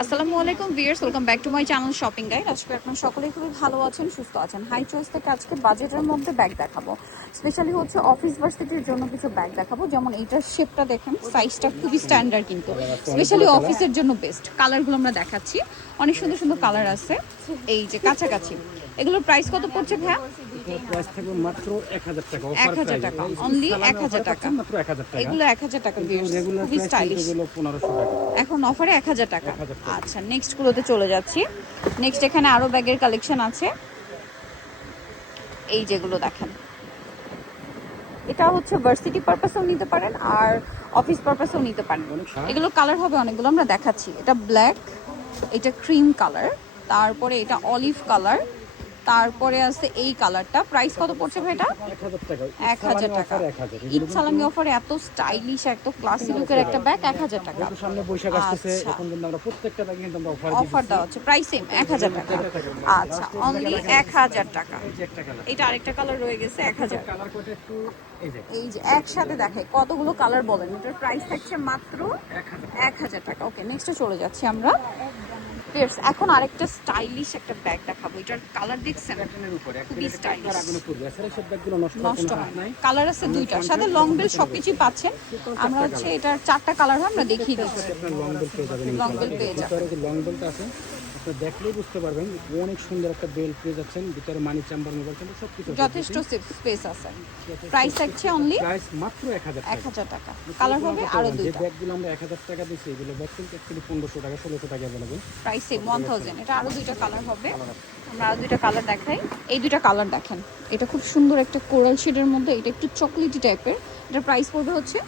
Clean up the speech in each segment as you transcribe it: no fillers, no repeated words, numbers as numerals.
আসসালামু আলাইকুম viewers, welcome back to my channel shopping guide. আজকে আপনারা সকলেই খুবই ভালো আছেন, সুস্থ আছেন। হাই চয়েস থেকে আজকে বাজেটের মধ্যে ব্যাগ দেখাবো। স্পেশালি হচ্ছে অফিস ভার্সিটির জন্য কিছু ব্যাগ দেখাবো। যেমন এইটার শেপটা দেখেন, সাইজটা খুবই স্ট্যান্ডার্ড, কিন্তু স্পেশালি অফিসের জন্য বেস্ট। কালারগুলো আমরা দেখাচ্ছি, অনেক সুন্দর সুন্দর কালার আছে। এই যে কাছাকাছি, এগুলোর প্রাইস কত পড়ছে ভাইয়া? প্রাইস থাকবে মাত্র 1000 টাকা, 1000 টাকা, অনলি 1000 টাকা, মাত্র 1000 টাকা। এগুলো 1000 টাকা ভিউয়ার্স, রেগুলার খুবই প্রাইস স্টাইলিশ। এগুলো 1500 টাকা, এখন অফারে 1000 টাকা। আচ্ছা, নেক্সট গুলোতে চলে যাচ্ছি। নেক্সট এখানে আরো ব্যাগের কালেকশন আছে। এই যেগুলো দেখেন, এটা হচ্ছে ভার্সিটি পারপাসেও নিতে পারেন আর অফিস পারপাসেও নিতে পারেন। এগুলো কালার হবে অনেকগুলো, আমরা দেখাচ্ছি। এটা ব্ল্যাক, এটা ক্রিম কালার, তারপরে এটা অলিভ কালার, তারপরে আছে এই কালারটা। প্রাইস কত পড়ছে ভাই এটা? 1000 টাকা। 1000 টাকা। ঈদ সালামি অফারে এত স্টাইলিশ, এত ক্লাসি লুকের একটা ব্যাগ 1000 টাকা। তো সামনে বৈশাখ আসছে, এখন কিন্তু আমরা প্রত্যেকটা ব্যাগে কিন্তু আমরা অফার দেওয়া হচ্ছে। প্রাইস সেম 1000 টাকা। আচ্ছা, অনলি 1000 টাকা। এটা আরেকটা কালার রয়ে গেছে 1000। কালার কোড একটু এই যে একসাথে দেখায় কতগুলো কালার বলেন। এটার প্রাইস থাকছে মাত্র 1000 টাকা। ওকে, নেক্সটে চলে যাচ্ছি আমরা। এখন আরেকটা স্টাইলিশ একটা ব্যাগ দেখাবো। এটার কালার দেখছেন, খুবই স্টাইলিশ, নষ্ট হয় না। কালার আছে দুইটা, সাথে লং বেল সবকিছুই পাচ্ছেন। আমরা হচ্ছে এটার 4টা কালার আমরা দেখিয়ে দিচ্ছি। লং বেল পেয়ে যাবেন। লং বেলটা আছে, আপনি দেখলেই বুঝতে পারবেন অনেক সুন্দর একটা বেল পেয়ে যাচ্ছেন। ভিতরে মানি চেম্বার, মোবাইল চেম্বার সবকিছু যথেষ্ট স্পেস আছে। প্রাইস থাকছে অনলি প্রাইস মাত্র 1000 টাকা। কালার হবে আরো যে দুইটা। ব্যাগগুলো আমরা 1000 টাকা দিচ্ছি, এগুলো ব্যাগ কিন্তু অ্যাকচুয়ালি 1500 টাকা 1600 টাকা অ্যাভেলেবল। Price same 1000। এটা আরো দুইটা কালার হবে, আমরা আরো দুইটা কালার দেখাই। এই দুইটা কালার দেখেন, এটা খুব সুন্দর একটা কোরাল শেডের মধ্যে, এটা একটু চকলেটি টাইপের। এটার প্রাইস পড়বে হচ্ছে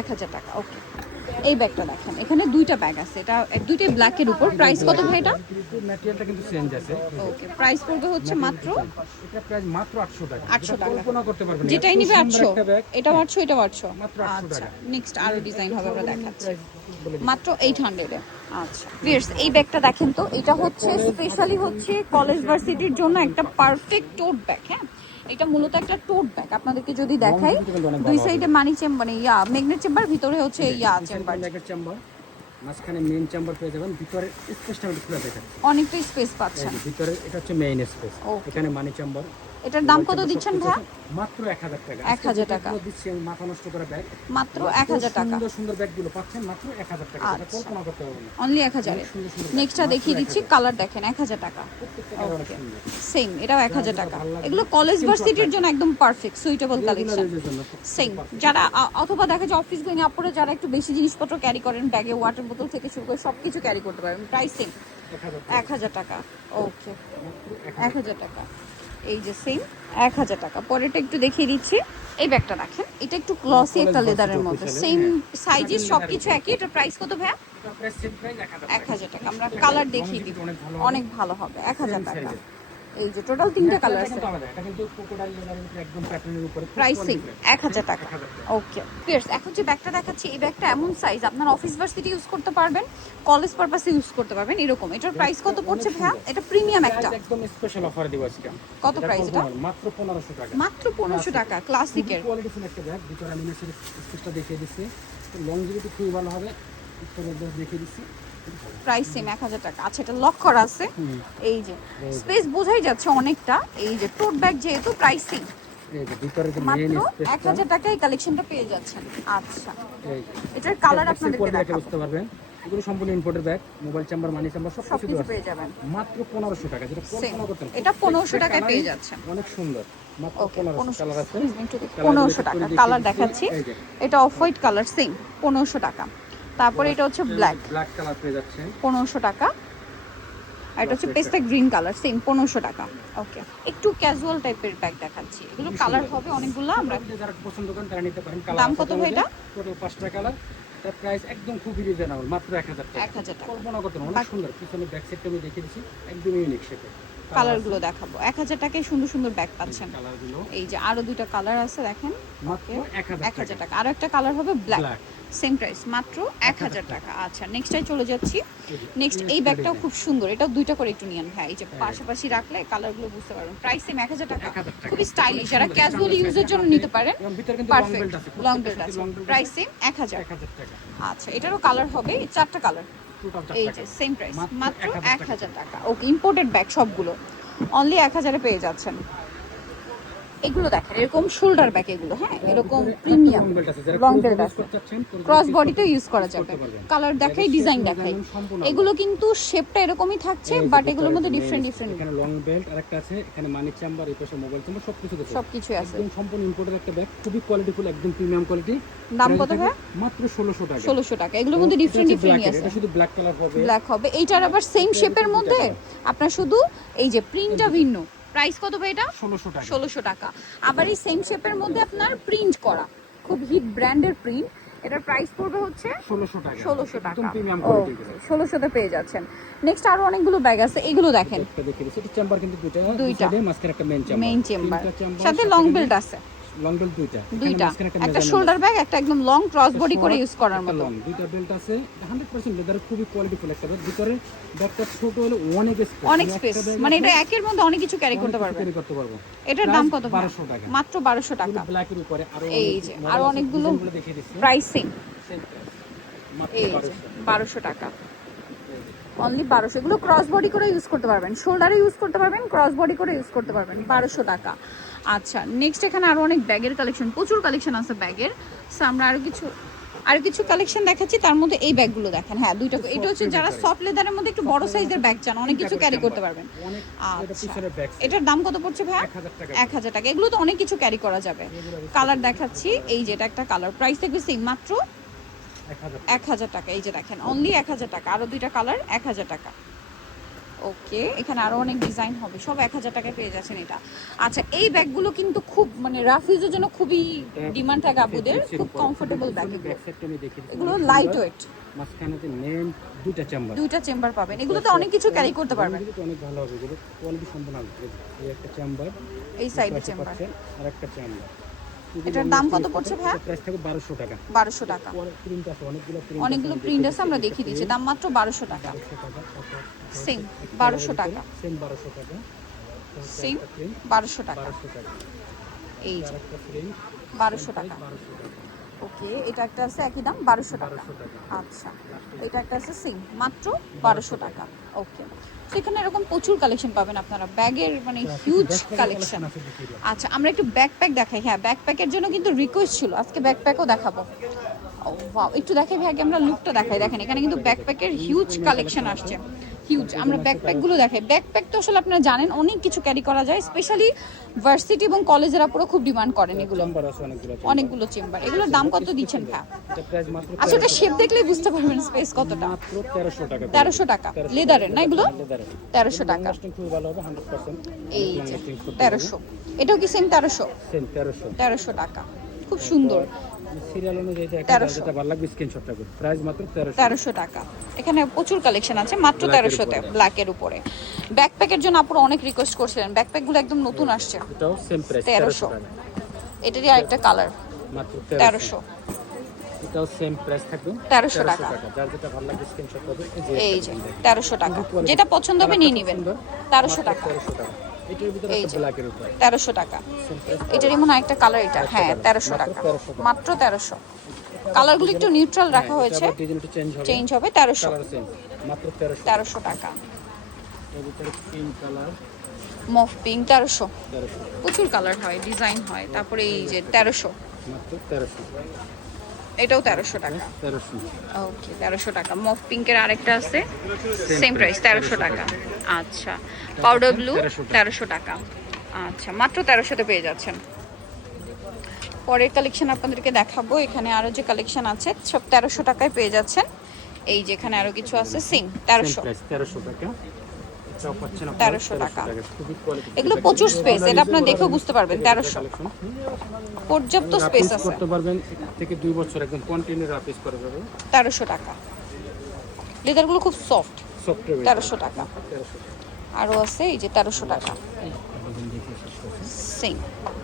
1000 টাকা। ওকে, এই ব্যাগটা দেখেন, এখানে দুইটা ব্যাগ আছে, এটা দুইটাই ব্ল্যাকের উপর। প্রাইস কত ভাই এটা? ম্যাটেরিয়ালটা কিন্তু চেঞ্জ আছে। ওকে, প্রাইস পড়বে হচ্ছে মাত্র এটা প্রাইস মাত্র 800 টাকা। 800 টাকা। কল্পনা করতে পারবেন যেটাই নিবে 800। এটাও 800, এটাও 800। মাত্র 800 আচ্ছা, টাকা। নেক্সট আরো ডিজাইন হবে, আমরা দেখাচ্ছি। মাত্র 800 এ। আচ্ছা ভিউয়ার্স, এই ব্যাগটা দেখেন তো, এটা হচ্ছে স্পেশালি হচ্ছে কলেজ ভার্সিটির জন্য একটা পারফেক্ট টোট ব্যাগ। হ্যাঁ, এটা মূলত একটা টোট ব্যাগ। আপনাদেরকে যদি দেখাই, দুই সাইডে মানি চেম্বার, মানে ম্যাগনেট চেম্বার, ভিতরে হচ্ছে চেম্বার। মাঝখানে মেইন চেম্বার পেয়ে যাবেন। ভিতরে স্পেসটা একটু খুলে দেখেন, অনেকটা স্পেস পাচ্ছেন। ভিতরে এটা হচ্ছে মেইন স্পেস, এখানে মানি চেম্বার। এটার দাম কত দিচ্ছেন ভাই? মাত্র 1000 টাকা। 1000 টাকা দিচ্ছি আমি, মাথা নষ্ট করে ব্যাগ মাত্র 1000 টাকা। সুন্দর সুন্দর ব্যাগগুলো পাচ্ছেন মাত্র 1000 টাকা। এটা কল্পনা করতে পারবেন না, অনলি 1000 এ। নেক্সটটা দেখিয়ে দিচ্ছি, কালার দেখেন 1000 টাকা। সেম, এটাও 1000 টাকা। এগুলো কলেজ ভার্সিটির জন্য একদম পারফেক্ট সুইটেবল কালেকশন। সেম, যারা অথবা দেখা যায় অফিস গোয়িং আপুরা যারা একটু বেশি জিনিসপত্র ক্যারি করেন, ব্যাগে ওয়াটার বোতল থেকে শুরু করে সবকিছু ক্যারি করতে পারবেন। প্রাইস সেম 1000 টাকা। ওকে, 1000 টাকা। এই যে সেম 1000 টাকা। পরেরটা একটু দেখিয়ে দিচ্ছি। এই ব্যাগটা দেখেন, এটা একটু গ্লসি একটা লেদারের মধ্যে, সেম সাইজের সবকিছু একই। এটা প্রাইস কত ভাইয়া? 1000 টাকা। আমরা কালার দেখিয়ে দিব, অনেক ভালো হবে। 1000 টাকা। এই যে টোটাল 3টা কালার আছে। এটা কিন্তু ক্রোকোডাইল লেদারের উপরে একদম প্যাটার্নের উপরে। প্রাইস সেম 1000 টাকা। ওকে ভিউয়ার্স, এখন যে ব্যাগটা দেখাচ্ছি, এই ব্যাগটা এমন সাইজ আপনার অফিস ভার্সিটি ইউজ করতে পারবেন, কলেজ পারপাসে ইউজ করতে পারবেন, এরকম। এটার প্রাইস কত পড়ছে ভাইয়া? এটা প্রিমিয়াম একটা। একদম স্পেশাল অফার দিব আজকে। কত প্রাইস এটা? মাত্র 1500 টাকা। মাত্র 1500 টাকা, ক্লাসিকের কোয়ালিটি ফুল একটা ব্যাগ। ভিতরে আমি মেসের স্পেসটা দেখিয়ে দিচ্ছি, লংজিভিটি খুবই ভালো হবে। ভিতরে দেখিয়ে দিচ্ছি, প্রাইস সেম 1000 টাকা। আচ্ছা, এটা লক করা আছে। এই যে স্পেস বোঝাই যাচ্ছে অনেকটা। এই যে টোট ব্যাগ যেহেতু, প্রাইস সেম এই যে ভিতরে যে মেইন মাত্র স্পেস 1000 টাকায় কালেকশনটা পেয়ে যাচ্ছেন। আচ্ছা, এটার কালার আপনাদেরকে দেখাবো, বুঝতে পারবেন। এগুলো সম্পূর্ণ ইম্পোর্টেড ব্যাগ, মোবাইল চেম্বার, মানি চেম্বার সবকিছু পেয়ে যাবেন মাত্র 1500 টাকা। যেটা কল্পনা করতে এটা 1500 টাকায় পেয়ে যাচ্ছেন। অনেক সুন্দর। মাত্র ওকে, 1500 কালার আছে। 1500 টাকা। কালার দেখাচ্ছি, এটা অফ হোয়াইট কালার, সেম 1500 টাকা। তারপরে এটা হচ্ছে ব্ল্যাক কালার পেয়ে যাচ্ছেন 1500 টাকা। আর এটা হচ্ছে পেস্টা গ্রিন কালার, সেম 1500 টাকা। ওকে, একটু ক্যাজুয়াল টাইপের ব্যাগ দেখাচ্ছি। এগুলো কালার হবে অনেকগুলো, আমরা যারা পছন্দ করেন তারা নিতে পারেন। দাম কত ভাই এটা? টোটাল 5টা কালার। তার প্রাইস একদম খুবই রিজনেবল, মাত্র 1000 টাকা। 1000 টাকা। কল্পনা করতে পারেন, অনেক সুন্দর। পিছনে ব্যাক সাইডটা আমি দেখিয়ে দিচ্ছি, একদম ইউনিক শেপে। কালারগুলো দেখাবো। 1000 টাকায় সুন্দর সুন্দর ব্যাগ পাচ্ছেন। কালারগুলো এই যে আরো দুইটা কালার আছে দেখেন, মাত্র 1000 টাকা। আরো একটা কালার হবে ব্ল্যাক, সেম প্রাইস মাত্র 1000 টাকা। আচ্ছা, নেক্সটে চলে যাচ্ছি। নেক্সট এই ব্যাগটাও খুব সুন্দর, এটাও দুইটা করে একটু নিয়েন ভাই। এই যে পাশাপাশি রাখলে কালারগুলো বুঝতে পারবেন। প্রাইস সেম 1000 টাকা। খুবই স্টাইলিশ, যারা ক্যাজুয়াল ইউজের জন্য নিতে পারেন। পারফেক্ট লং বেল্ট আছে। প্রাইস সেম 1000 টাকা। আচ্ছা, এটারও কালার হবে 4টা কালার। টোটাল এই যে সেম প্রাইস মাত্র 1000 টাকা। ওকে, ইম্পোর্টেড ব্যাগ সবগুলো অনলি 1000 এ পেয়ে যাচ্ছেন। এগুলো দেখেন এরকম শোল্ডার ব্যাগ, এগুলো হ্যাঁ এরকম প্রিমিয়াম লং বেল্ট আছে, ক্রস বডিতে ইউজ করা যাবে। কালার দেখাই, ডিজাইন দেখাই, এগুলো কিন্তু শেপটা এরকমই থাকছে, বাট এগুলোর মধ্যে ডিফারেন্ট এখানে লং বেল্ট আরেকটা আছে, এখানে মানি চেম্বার, এই পাশে মোবাইল চেম্বার, সবকিছু আছে। একদম সম্পূর্ণ ইম্পোর্টেড একটা ব্যাগ, খুবই কোয়ালিটিফুল, একদম প্রিমিয়াম কোয়ালিটি। দাম কত ভাই? মাত্র 1600 টাকা। 1600 টাকা। এগুলোর মধ্যে ডিফারেন্ট আছে, এটা শুধু ব্ল্যাক কালার হবে, ব্ল্যাক হবে। এইটার আবার সেম শেপের মধ্যে আপনার শুধু এই যে প্রিন্টটা ভিন্ন। প্রাইস কত ভাই এটা? 1600 টাকা। 1600 টাকা। আবার এই সেম শেপের মধ্যে আপনার প্রিন্ট করা, খুব হিট ব্র্যান্ডের প্রিন্ট, এটার প্রাইস পড়বে হচ্ছে 1600 টাকা। 1600 টাকা। একদম প্রিমিয়াম কোয়ালিটি। 1600 তে পেয়ে যাচ্ছেন। নেক্সট আরো অনেকগুলো ব্যাগ আছে, এগুলো দেখেন। একটা দেখিয়ে দিচ্ছি, এটা চেম্বার কিন্তু দুইটা, দুইটা মাঝখানে একটা মেইন চেম্বার, সাথে লং বেল্ট আছে। লং বেল্ট দুইটা, একটা শোল্ডার ব্যাগ, একটা একদম লং ক্রস বডি করে ইউজ করার মতো। লং দুইটা বেল্ট আছে, 100% লেদার, খুবই কোয়ালিটিফুল একটা ব্যাগ। ভিতরে ব্যাগটা ছোট হলে অনেক স্পেস, মানে এটা একের মধ্যে অনেক কিছু ক্যারি করতে পারবে। এটার দাম কত? 1200 টাকা। মাত্র 1200 টাকা। ব্ল্যাকের উপরে আরো এই যে আরো অনেকগুলো দেখিয়ে দিচ্ছি, প্রাইস সেম, মাত্র এই যে 1200 টাকা, অনলি 1200। এগুলো ক্রস বডি করে ইউজ করতে পারবেন, শোল্ডারে ইউজ করতে পারবেন, ক্রস বডি করে ইউজ করতে পারবেন। 1200 টাকা। আচ্ছা, নেক্সট এখানে আরো অনেক ব্যাগের কালেকশন, প্রচুর কালেকশন আছে ব্যাগের। সো আমরা আরো কিছু কালেকশন দেখাচ্ছি, তার মধ্যে এই ব্যাগগুলো দেখেন। হ্যাঁ, দুইটা। এটা হচ্ছে যারা সফট লেদারের মধ্যে একটু বড় সাইজের ব্যাগ চান, অনেক কিছু ক্যারি করতে পারবেন। আচ্ছা, এটার দাম কত পড়ছে ভাই? 1000 টাকা। এগুলো তো অনেক কিছু ক্যারি করা যাবে। কালার দেখাচ্ছি, এই যে এটা একটা কালার, প্রাইস থাকবে সেম, মাত্র 1000 টাকা। এই যে দেখেন, অনলি 1000 টাকা। আরো দুইটা কালার, 1000 টাকা। ওকে, এখানে আরো অনেক ডিজাইন হবে, সব 1000 টাকায় পেয়ে যাচ্ছেন এটা। আচ্ছা, এই ব্যাগগুলো কিন্তু খুব মানে রাফ ইউজের জন্য খুবই ডিমান্ড থাকে আপুদের, খুব কমফোর্টেবল ব্যাগ এগুলো, লাইট ওয়েট, মাঝখানেতে মেইন দুইটা চেম্বার পাবেন। এগুলোতে অনেক কিছু ক্যারি করতে পারবেন, অনেক ভালো হবে, এগুলো কোয়ালিটি সম্পূর্ণ হবে। এই একটা চেম্বার, এই সাইডে চেম্বার, আর একটা চেম্বার। এটার দাম কত পড়ছে ভাই? প্রাইস থাকবে 1200 টাকা। 1200 টাকা। প্রিন্ট আছে, অনেকগুলো প্রিন্ট আছে, আমরা দেখিয়ে দিচ্ছি। দাম মাত্র 1200 টাকা। সেম 1200 টাকা। সেম 1200 টাকা। সেম 1200 টাকা। এই যে 1200 টাকা। ওকে, এটা একটা আছে একই দাম 1200 টাকা। আচ্ছা, এটা একটা আছে সেম, মাত্র 1200 টাকা। ওকে, সেখানে এরকম প্রচুর কালেকশন পাবেন আপনারা, ব্যাগের মানে হিউজ কালেকশন। আচ্ছা, আমরা একটু ব্যাকপ্যাক দেখাই। হ্যাঁ, ব্যাকপ্যাকের জন্য কিন্তু রিকোয়েস্ট ছিল, আজকে ব্যাকপ্যাকও দেখাবো। ওয়াও, একটু দেখাই ভাই, আগে আমরা লুকটা দেখাই। দেখেন এখানে কিন্তু ব্যাকপ্যাকের হিউজ কালেকশন আসছে, হিউজ। আমরা ব্যাকপ্যাকগুলো দেখাই। ব্যাকপ্যাক তো আসলে আপনারা জানেন অনেক কিছু ক্যারি করা যায়, স্পেশালি ভার্সিটি এবং কলেজের আপুরা খুব ডিমান্ড করেন এগুলো। অনেকগুলো চেম্বার। এগুলোর দাম কত দিচ্ছেন ভাই? আচ্ছা, এটা শেপ দেখলেই বুঝতে পারবেন স্পেস কতটা। মাত্র 1300 টাকা। 1300 টাকা। লেদারের না এগুলো? 1300 টাকা। খুব ভালো হবে, 100%। এই যে 1300। এটাও কি সেম 1300? সেম 1300। 1300 টাকা, খুব সুন্দর। সিরিয়াল অনুযায়ী দেখেন, যেটা ভালো লাগবে স্ক্রিনশট রাখুন। প্রাইস মাত্র 1300 টাকা। এখানে প্রচুর কালেকশন আছে, মাত্র 1300 তে, ব্ল্যাকের উপরে। ব্যাকপ্যাকের জন্য আপুরা অনেক রিকোয়েস্ট করছিলেন, ব্যাকপ্যাকগুলো একদম নতুন আসছে। এটাও সেম প্রাইস 1300। এটারই আরেকটা কালার, মাত্র 1300। এটাও সেম প্রাইস থাকবে 1300 টাকা। যার যেটা ভালো লাগবে স্ক্রিনশট করবে। এই যে 1300 টাকা, যেটা পছন্দ হবে নিয়ে নেবেন। 1300 টাকা। 1300 টাকা। এটার ভিতরে একটা ব্ল্যাকের উপর 1300 টাকা। এটারই মনে হয় একটা কালার, এটা হ্যাঁ 1300 টাকা, মাত্র 1300। কালারগুলো একটু নিউট্রাল রাখা হয়েছে, ডিজাইনটা চেঞ্জ হবে। 1300, কালার চেঞ্জ, মাত্র 1300। 1300 টাকা। এর ভিতরে পিঙ্ক কালার, মফ পিঙ্ক 1300। 1300, প্রচুর কালার হয়, ডিজাইন হয়। তারপরে এই যে 1300, মাত্র 1300। এটাও 1300 টাকা। 1300। ওকে, 1300 টাকা। মফ পিঙ্কের আরেকটা আছে, সেম প্রাইস 1300 টাকা। আচ্ছা, পাউডার ব্লু 1300 টাকা। আচ্ছা, মাত্র 1300 তে পেয়ে যাচ্ছেন। পরের কালেকশন আপনাদেরকে দেখাবো। এখানে আরো যে কালেকশন আছে সব 1300 টাকায় পেয়ে যাচ্ছেন। এই যে এখানে আরো কিছু আছে, সেম 1300। 1300 টাকা। এটাও পাচ্ছেন আপনারা 1300 টাকা। খুবই কোয়ালিটি। এগুলো প্রচুর স্পেস, এটা আপনারা দেখেও বুঝতে পারবেন। 1300 পর্যাপ্ত স্পেস আছে, করতে পারবেন থেকে 2 বছর একদম কন্টিনিউ রাফিস করে যাবে। 1300 টাকা। লেদারগুলো খুব সফট, সফটওয়্যার 1300 টাকা। 1300। আরো আছে এই যে 1300 টাকা, সেম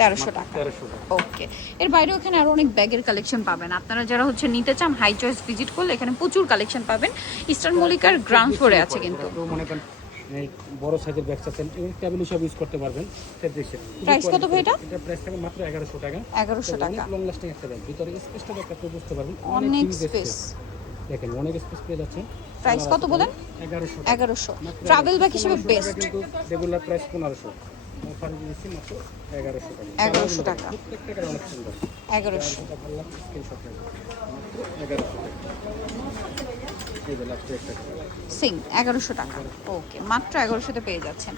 1300 টাকা। 1300 টাকা। ওকে, এর বাইরেও এখানে আরো অনেক ব্যাগের কালেকশন পাবেন। আপনারা যারা হচ্ছে নিতে চান, হাই চয়েস ভিজিট করলে এখানে প্রচুর কালেকশন পাবেন। ইস্টার্ন মল্লিকার গ্রাউন্ড ফ্লোরে আছে কিন্তু। তো মনে করেন এই বড় সাইজের ব্যাগ আছেন, এই টেবিল হিসাবে ইউজ করতে পারবেন। ফেব্রিক্সের প্রাইস কত ভাই এটা? এটা প্রাইস থাকে মাত্র 1100 টাকা। 1100 টাকা। লং লাস্টিং একটা ব্যাগ, ভিতরে স্পেসটা দেখে আপনি বুঝতে পারবেন অনেক স্পেস। দেখেন অনেক স্পেস পেয়ে যাচ্ছে। প্রাইস কত বলেন? 1100। ট্রাভেল ব্যাগ হিসেবে বেস্ট। কিন্তু রেগুলার প্রাইস 1500, অফারে দিয়েছি মাত্র 1100 টাকা। 1100 টাকা। প্রত্যেকটা কালার অনেক সুন্দর। 1100। এটা ভালো লাগছে স্ক্রিনশট নেবেন। মাত্র 1100 টাকা। এই যে লাস্টে একটা কালার। সিং 1100 টাকা। ওকে, মাত্র 1100 তে পেয়ে যাচ্ছেন।